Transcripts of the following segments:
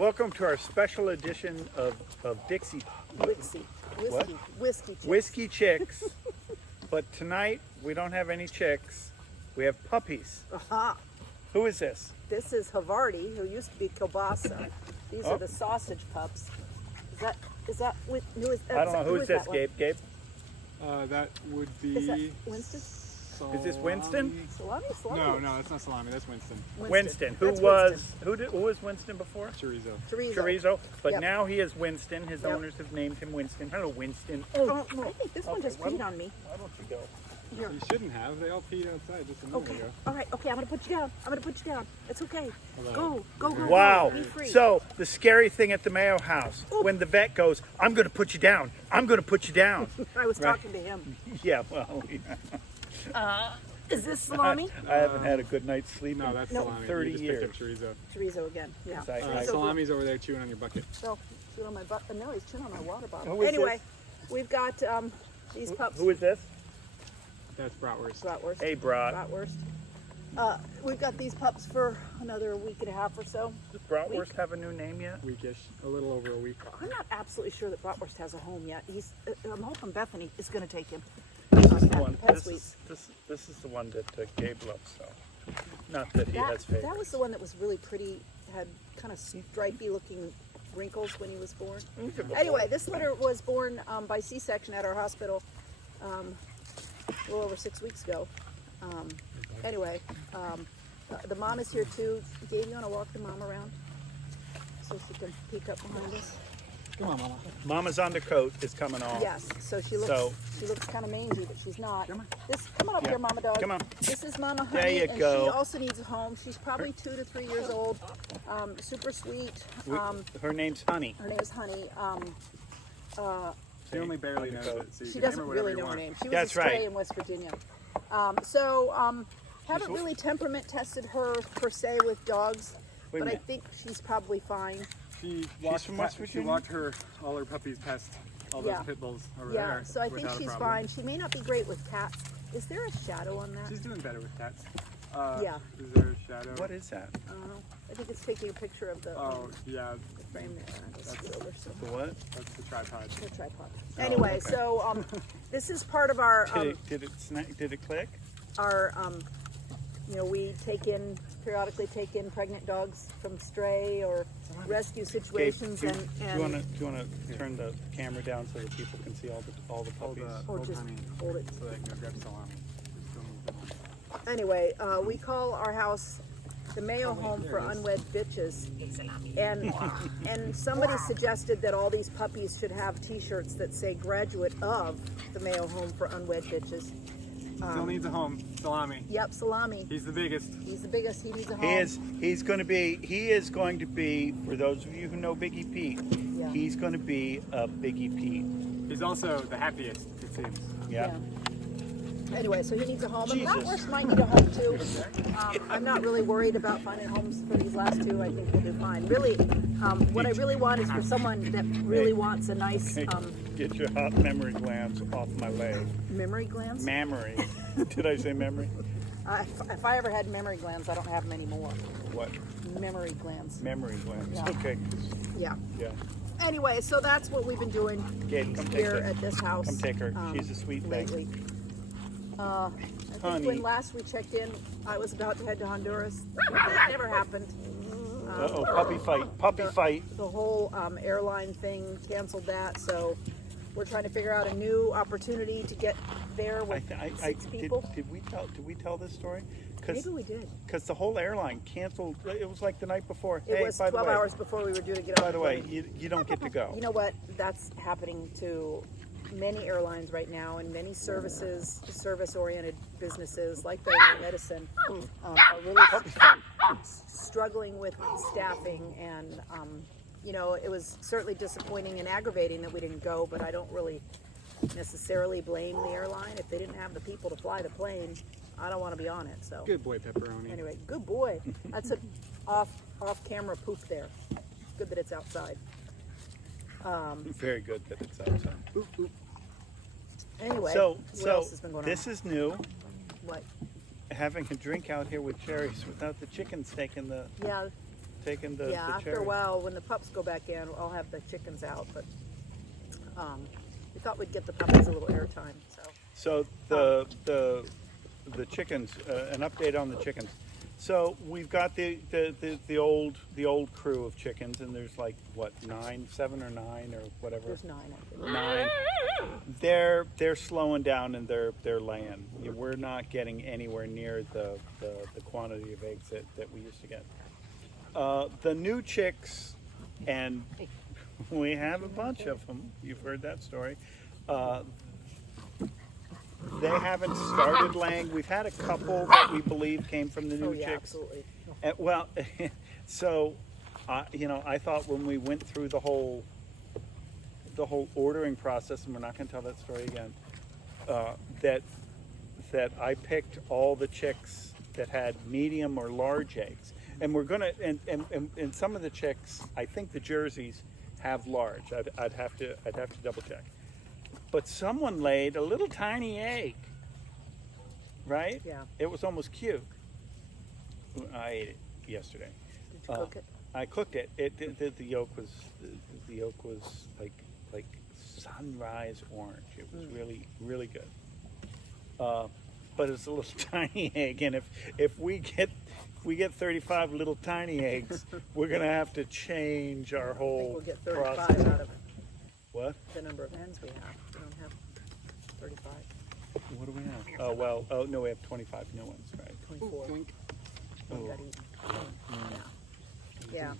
Welcome to our special edition of Dixie Whiskey. What? Whiskey chicks. Whiskey Chicks. But tonight we don't have any chicks. We have puppies. Aha. Who is this? This is Havarti, who used to be Kielbasa. These Oh. are the sausage pups. Is that who is I don't know. Who is this, that one? Gabe? Gabe? That would be. Is that Winston? Is this Winston? Salami? No, that's not salami. That's Winston. Winston. Who That's was Winston. who was Winston before? Chorizo. Chorizo. But Yep. now he is Winston. His Yep. owners have named him Winston. Hello, Winston. Oh, I think this one Okay, just why peed don't- on me. Why don't you go? Here. You shouldn't have. They all peed outside just a minute Okay. ago. All right. Okay. I'm gonna put you down. It's okay. Hello. Go. Wow. Be free. So the scary thing at the Mayo House, when the vet goes, "I'm going to put you down. I'm going to put you down." I was Right. talking to him. Yeah. Well, yeah. Is this salami? I haven't had a good night's sleep. No, that's No. salami. 30 you just years. picked up chorizo. Chorizo again. Yeah. I- So- Salami's over there chewing on your bucket. So, chewing on my butt. No, he's chewing on my water bottle. Who is Anyway, we've got these pups. Who is this? That's bratwurst. Bratwurst. Hey, Brat. Bratwurst. We've got these pups for another week and a half or so. Does Bratwurst have a new name yet? Weekish. A little over a week. I'm not absolutely sure that Bratwurst has a home yet. I'm hoping Bethany is going to take him. This is the one. Pet Suite. This is the one that Gabe loves. So, not that he has favorites. That was the one that was really pretty. Had kind of stripy looking wrinkles when he was born. Anyway, this litter was born by C-section at our hospital a little over 6 weeks ago. Anyway, the mom is here too. Gabe, you want to walk the mom around so she can peek up behind us? Come on, Mama. Mama's undercoat is coming off. Yes. So she looks kind of mangy, but she's not. Come on. Come on up here, Mama Dog. Come on. This is Mama Honey, There you and go. she also needs a home. She's probably 2 to 3 years old. Super sweet. Her name's Honey. Her name is Honey. She only barely knows it, so you She can name her doesn't whatever really you know her want. name. She was That's a stray right. in West Virginia. Haven't really temperament tested her per se with dogs, Wait a but I minute. think she's probably fine. She walked, from West she Virginia? walked all her puppies past all those Yeah. pit bulls over Yeah, there. so I think without a she's problem. fine. She may not be great with cats. Is there a shadow on that? She's doing better with cats. Yeah. Is there a shadow? What is that? I don't know. I think it's taking a picture of the, Oh, yeah. the frame there. I just scoot over so The what? That's the tripod. the tripod. Anyway, okay. so this is part of our Did it click? our we periodically take in pregnant dogs from stray or rescue Gabe, situations, do you and want to turn the camera down so that people can see all the Hold, puppies? Or just honey hold it. so they can go grab salami. Just go move them on. Anyway, we call our house the Mayo Home for Unwed Bitches, and somebody suggested that all these puppies should have T-shirts that say "Graduate of the Mayo Home for Unwed Bitches." Still needs a home. Salami. Yep, Salami. He's the biggest. He's the biggest. He needs a home. He is going to be, for those of you who know Biggie Pete, Yeah. he's going to be a Biggie Pete. He's also the happiest, it seems. Yeah. Anyway, so he needs a home, and Jesus. Bratwurst might need a home too. I'm not really worried about finding homes for these last two. I think we'll do fine. Really, what I really want is for someone that really wants a nice Get your hot memory glands off my leg. memory glands. Mammary. Did I say memory? If I ever had memory glands, I don't have them anymore. What? Memory glands. Memory glands. Yeah. Okay. Yeah. Yeah. Anyway, so that's what we've been doing Gabe, come take here her. at this house. Come take her. She's a sweet thing. lately. I think Honey. when last we checked in, I was about to head to Honduras. That never happened. Uh-oh, puppy fight. Puppy fight. The whole airline thing canceled that, so we're trying to figure out a new opportunity to get there with six people. Did we tell this story? Maybe we did. Because the whole airline canceled. It was like the night before. It Hey, was by 12 the way, hours before we were due to get on By the way, plane. you don't get to go. You know what? That's happening to many airlines right now, and many service-oriented businesses like veterinary medicine are really struggling with staffing. And it was certainly disappointing and aggravating that we didn't go, but I don't really necessarily blame the airline. If they didn't have the people to fly the plane, I don't want to be on it. So Good boy, pepperoni. anyway, good boy. That's an off-camera poof there. It's good that it's outside. Very good that it's outside. Oop, oop. Anyway, So what else has been going this on? is new. What? Having a drink out here with cherries without the chickens taking the. Yeah, taking the Yeah, after a cherry. while, when the pups go back in, I'll have the chickens out. But we thought we'd get the puppies a little airtime. So So the chickens. An update on the chickens. So we've got the old crew of chickens, and there's like what 7 or 9 or whatever. there's 9, I think. 9. They're slowing down in their laying. We're not getting anywhere near the quantity of eggs that we used to get. The new chicks, and we have a bunch of them. You've heard that story. They haven't started laying. We've had a couple that we believe came from the new Oh yeah, chicks. absolutely. Well, so I thought when we went through the whole ordering process, and we're not going to tell that story again, that I picked all the chicks that had medium or large eggs, and we're gonna and some of the chicks, I think the jerseys have large. I'd have to double check. But someone laid a little tiny egg, right? Yeah. It was almost cute. I ate it yesterday. Did you cook it? I cooked it. The yolk was like sunrise orange. It was really good. But it's a little tiny egg, and if we get 35 little tiny eggs, we're gonna have to change our I think whole we'll get 35 process. out of What? the number of hens we have. We don't have 35, What do we have? Oh well. Oh no, we have 25 new ones, right? 24. Doink. One got eaten. Yeah. Yeah.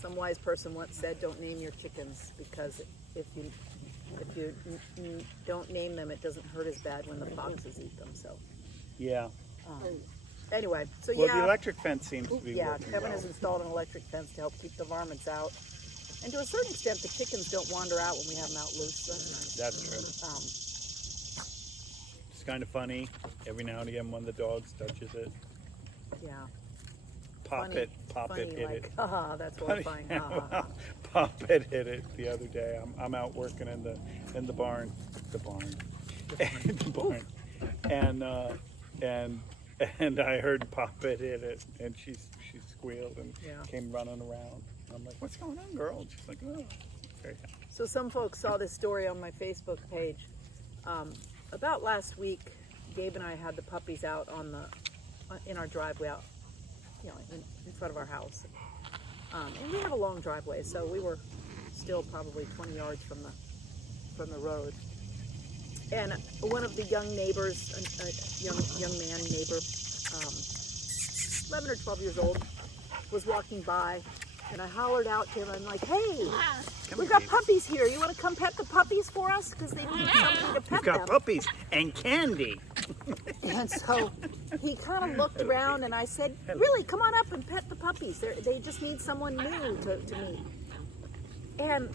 Some wise person once said, "Don't name your chickens because if you don't name them, it doesn't hurt as bad when the foxes eat them." So Yeah. anyway, so Well, yeah. the electric fence seems to be Yeah, working Kevin well. has installed an electric fence to help keep the varmints out. And to a certain extent, the chickens don't wander out when we have them out loose. So that's nice. That's true. It's kind of funny. Every now and again, one of the dogs touches it. Yeah. Poppet Funny, hit like, it. haha, that's horrifying. Ha, ha, ha. Poppet hit it the other day. I'm out working in the barn, the barn, and I heard Poppet hit it, and she squealed and Yeah. came running around. I'm like, "What's going on, girl?" And she's like, "Oh, very happy." So some folks saw this story on my Facebook page. About last week, Gabe and I had the puppies out in our driveway out, in front of our house. And we have a long driveway, so we were still probably 20 yards from the road. And one of the young neighbors, a young man neighbor, 11 or 12 years old, was walking by, and I hollered out to him. I'm like, "Hey, we've got puppies here. You want to come pet the puppies for us? Because they need something to pet We've got them." puppies and candy. And so he kind of looked around, and I said, "Really, come on up and pet the puppies. They just need someone new to meet." And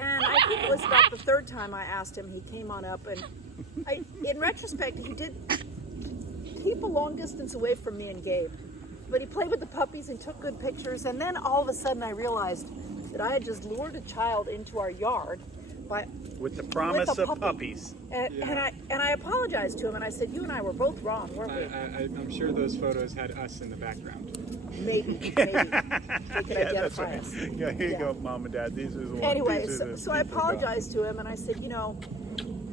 I think it was about the third time I asked him, he came on up, and in retrospect, he did keep a long distance away from me and Gabe. But he played with the puppies and took good pictures, and then all of a sudden I realized that I had just lured a child into our yard With the promise with a of puppy. puppies. And I apologized to him, and I said, "You and I were both wrong, weren't we?" I'm sure those photos had us in the background. Maybe. They could That's identify right. us. Yeah, here you Yeah. go, Mom and Dad. These are the ones. Anyway, these are the so I people apologized to him, and I said,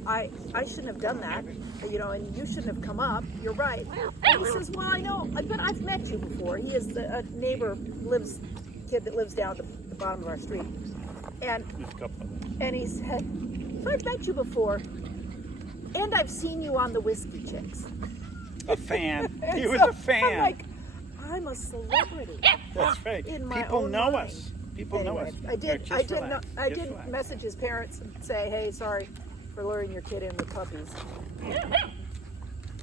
I shouldn't have done that, and you shouldn't have come up. You're right. And he says, "Well, I know, but I've met you before." He is a neighbor, kid that lives down the bottom of our street, and There's a couple of them. he said, "I've met you before, and I've seen you on the Whiskey Chicks." A fan. He And was so a fan. I'm like, I'm a celebrity. That's right. in my People own know mind. us. People know Anyway, us. I did. Just I did. relax. I Just did relax. message his parents and say, "Hey, sorry for luring your kid in with puppies."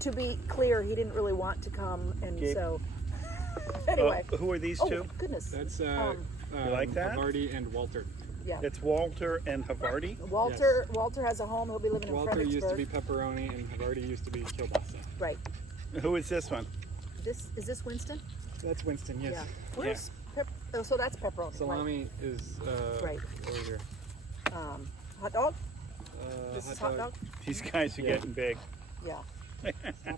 To be clear, he didn't really want to come, and Gabe? so anyway. Who are these Oh two? goodness! That's You like that? Havarti and Walter. Yeah. It's Walter and Havarti. Walter has a home. He'll be living in Walter Fredericksburg. used to be pepperoni, and Havarti used to be kielbasa. Right. Who is this one? Is this Winston? That's Winston, yes. Yeah. Where's oh, so that's pepperoni. Salami is Right. over here. Right. Hot dog. This is hot dog. These guys are Yeah. getting big. Yeah.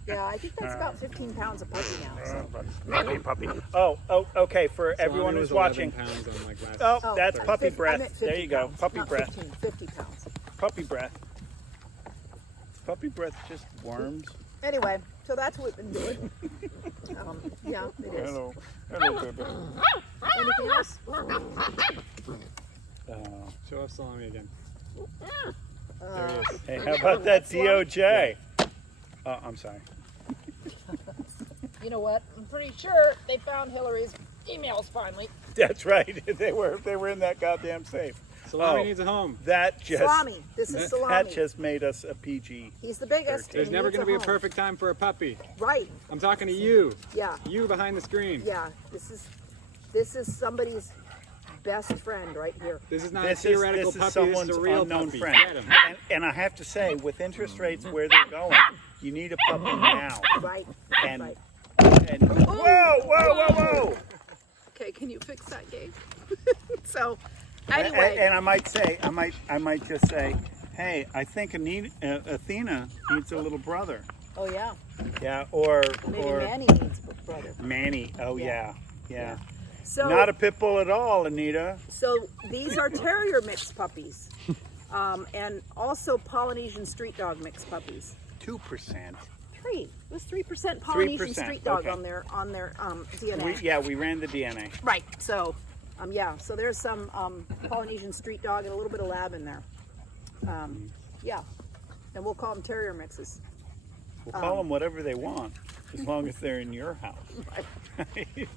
Yeah, I think that's about 15 pounds of puppy now. So. Puppy. Oh, okay. For everyone Salami who's was 11 watching. pounds on like last. Oh, Oh, that's sorry. puppy I breath. meant 50 There you go. pounds, Puppy not breath. 15, 50 pounds. Puppy breath. Puppy breath just worms. Anyway, so that's what we've been doing. Yeah, it is. Hello. Hello, baby. Anything else? Show off Salami again. There Uh, he is. Hey, how about that DOJ? Oh, I'm sorry. You know what? I'm pretty sure they found Hillary's emails finally. That's right. They were in that goddamn safe. Salami Oh. needs a home. That just Salami. This is salami. that just made us a PG. He's the biggest. There's and he never needs going to be a home. perfect time for a puppy. Right. I'm talking to you. Yeah. You behind the screen. Yeah. This is somebody's best friend right here. This is not This a theoretical is puppy. This someone's is a real unknown puppy. friend. Get him. And I have to say, with interest rates where they're going, you need a puppy now. Right. And Right. and whoa! Okay, can you fix that, Gabe? So, anyway. And I might say, I might just say, hey, I think Athena needs a little brother. Oh yeah. Yeah, Maybe or Manny needs a brother. Manny. Oh Yeah. yeah. So Not a pit bull at all, Anita. So these are terrier mixed puppies, and also Polynesian street dog mixed puppies. 2%. It was 3% Polynesian 3%, street dog okay. on their DNA. We ran the DNA. Right. So, so there's some Polynesian street dog and a little bit of lab in there. Yeah, and we'll call them terrier mixes. We'll call them whatever they want, as long as they're in your house.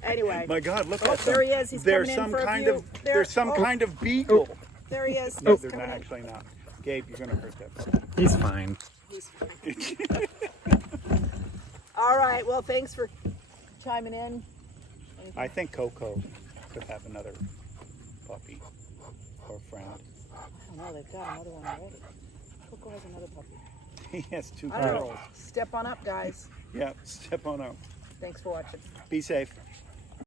Anyway. My God, look Oh, at them. there he is. He's They're coming in some for a kind view. of There- they're some oh. kind of beagle. There he is. No, He's they're not, coming in. actually not. Gabe, you're gonna hurt that. He's fine. He's fine. All right. Well, thanks for chiming in. I think Coco could have another puppy or friend. Oh no, they've got another one already. Coco has another puppy. He has 2 I don't know. girls. Step on up, guys. Yeah, step on up. Thanks for watching. Be safe.